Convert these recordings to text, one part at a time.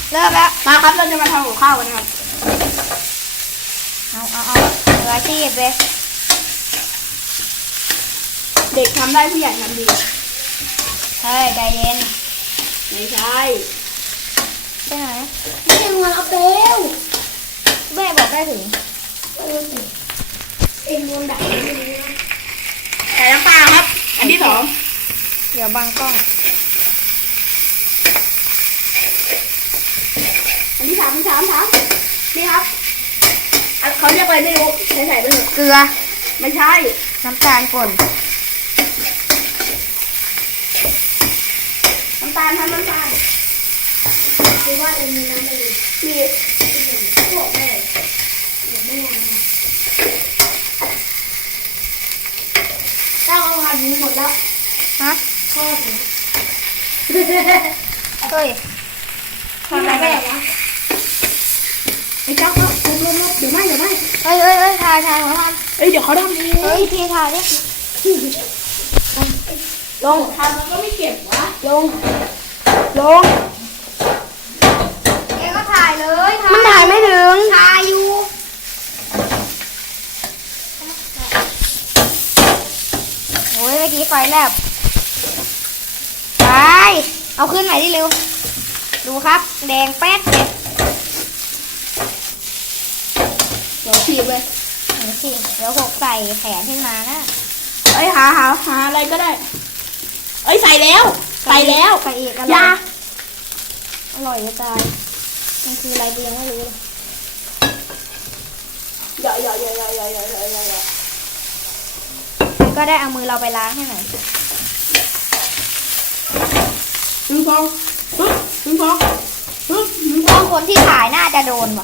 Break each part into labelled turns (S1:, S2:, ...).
S1: เริ่มแล้ว
S2: มาครับเราจะมาทำกับข้าวกันนะครับ
S1: เอามืออาชีพเลย
S2: เด็กทำได้ผู้ใหญ่ทำดี
S1: เฮ้ยใจเย็น
S2: ไม่ใช่
S1: ไปไหน
S2: ไม่ใช่งอนเอาเปลว
S1: แม่บอกได้ถึง
S2: เอ็งงอนดักใส่น้ำปลาครับอันที่สอง
S1: เดี๋ยวบังกล้อง
S2: อันที่สามนี่ครับเขาเรียกอะไรไม่รู้ใส่ไปเถอะ
S1: เกลือ
S2: ไม่ใช่
S1: น้ำตาลป่น
S2: น้ำตาลคือว่าเอ็มมีน้ำอะไรมีบอกแม่ถ้าเอาหั่นหมูหมดแล้ว
S1: ฮะ
S2: ทอดหมู
S1: เฮ้ย
S2: ทำอะไรกันวะไอ้เจ้าก็ลบเดี๋ยวไม่
S1: เฮ้ยถ่ายหัวทำ
S2: เดี๋ยวเขาทำเอง
S1: เฮ้ยพี่ถ่ายดิ
S2: ลงทำมันก็ไม่เก็บวะลง
S1: เอ็งก็ถ่ายเลย
S2: มันถ่ายไม่ถึง
S1: ถ่ายอยู่โอ้ยเมื่อกี้ไฟแลบไปเอาขึ้นไหนดิเร็วดูครับแดงแป๊ดเลย
S2: เดี๋ยวขีบเลย
S1: เดี๋ยวหกใส่แขนขึ้นมานะ
S2: หาอะไรก็ได้ใส่แล้ว
S1: ใส่อีก
S2: ยา
S1: อร่อยจะตายมันคืออะไรกูยังไม่รู้เลยก็ได้เอามือเราไปล้างให้หน่อย
S2: ฟอง
S1: คนที่ถ่ายน่าจะโดนว่ะ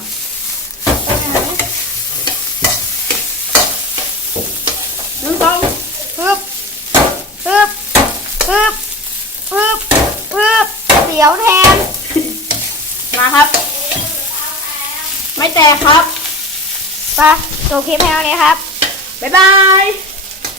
S1: เสียวแทน
S2: มาครับไม่แตกครับ
S1: ไปจบคลิปให้เราเลยครับ
S2: บ๊ายบาย